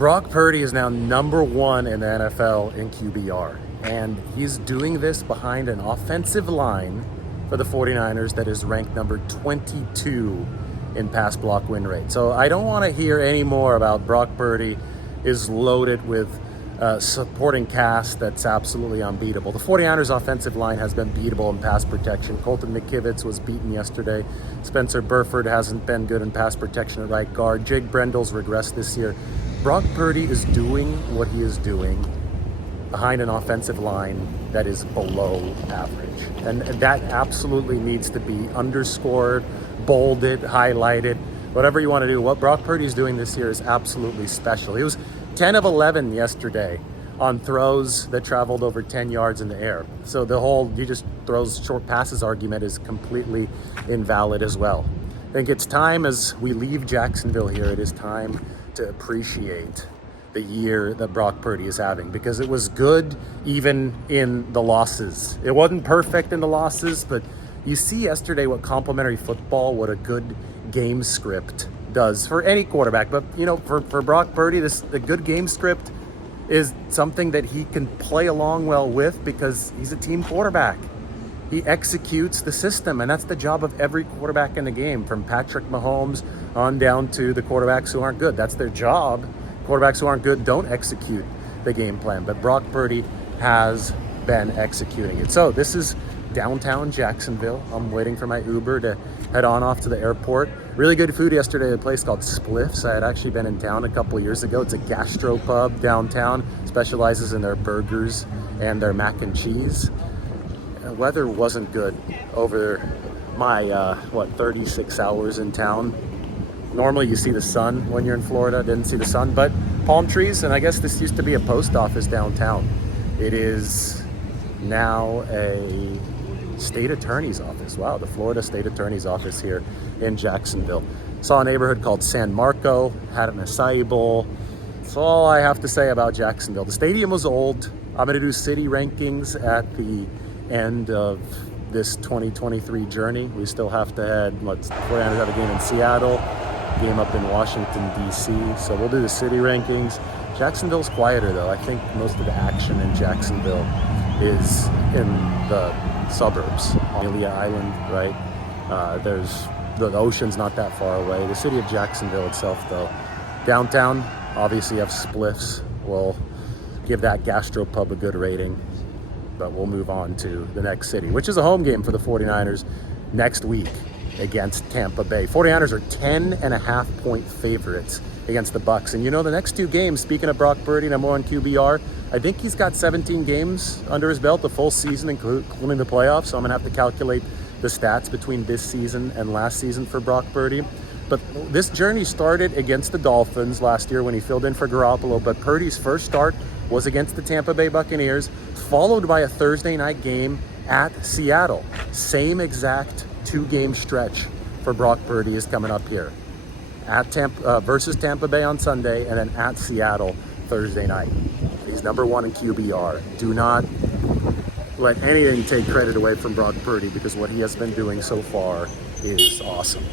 Brock Purdy is now number one in the NFL in QBR, and he's doing this behind an offensive line for the 49ers that is ranked number 22 in pass block win rate. So I don't want to hear any more about Brock Purdy is loaded with supporting cast that's absolutely unbeatable. The 49ers offensive line has been beatable in pass protection. Colton McKivitz was beaten yesterday. Spencer Burford hasn't been good in pass protection at right guard. Jake Brendel's regressed this year. Brock Purdy is doing what he is doing behind an offensive line that is below average. And that absolutely needs to be underscored, bolded, highlighted, whatever you want to do. What Brock Purdy is doing this year is absolutely special. He was 10 of 11 yesterday on throws that traveled over 10 yards in the air. So the whole he just throws short passes argument is completely invalid as well. I think it's time, as we leave Jacksonville here, it is time to appreciate the year that Brock Purdy is having, because it was good even in the losses. It wasn't perfect in the losses, but you see yesterday what complimentary football, what a good game script does for any quarterback. But you know, for Brock Purdy, the good game script is something that he can play along well with because he's a team quarterback. He executes the system, and that's the job of every quarterback in the game, from Patrick Mahomes on down to the quarterbacks who aren't good. That's their job. Quarterbacks who aren't good don't execute the game plan, but Brock Purdy has been executing it. So this is downtown Jacksonville. I'm waiting for my Uber to head on off to the airport. Really good food yesterday at a place called Spliffs. I had actually been in town a couple of years ago. It's a gastro pub downtown, specializes in their burgers and their mac and cheese. The weather wasn't good over my 36 hours in town. Normally you see the sun when you're in Florida. Didn't see the sun, but palm trees, and I guess this used to be a post office downtown. It is now a state attorney's office. Wow, the Florida state attorney's office here in Jacksonville. Saw a neighborhood called San Marco, had an acai bowl. That's all I have to say about Jacksonville. The stadium was old. I'm going to do city rankings at the end of this 2023 journey. We still have to head, 49ers have a game in Seattle, game up in Washington, D.C. So we'll do the city rankings. Jacksonville's quieter though. I think most of the action in Jacksonville is in the suburbs. Amelia Island, right? There's the ocean's not that far away. The city of Jacksonville itself though. Downtown, obviously you have Spliffs. We'll give that gastropub a good rating. But we'll move on to the next city, which is a home game for the 49ers next week against Tampa Bay. 49ers are 10.5-point favorites against the Bucks. And you know, the next two games, speaking of Brock Purdy, number one QBR, I think he's got 17 games under his belt, the full season, including the playoffs. So I'm going to have to calculate the stats between this season and last season for Brock Purdy. But this journey started against the Dolphins last year when he filled in for Garoppolo. But Purdy's first start was against the Tampa Bay Buccaneers, followed by a Thursday night game at Seattle. Same exact two-game stretch for Brock Purdy is coming up here. At versus Tampa Bay on Sunday, and then at Seattle Thursday night. He's number one in QBR. Do not let anything take credit away from Brock Purdy, because what he has been doing so far is awesome.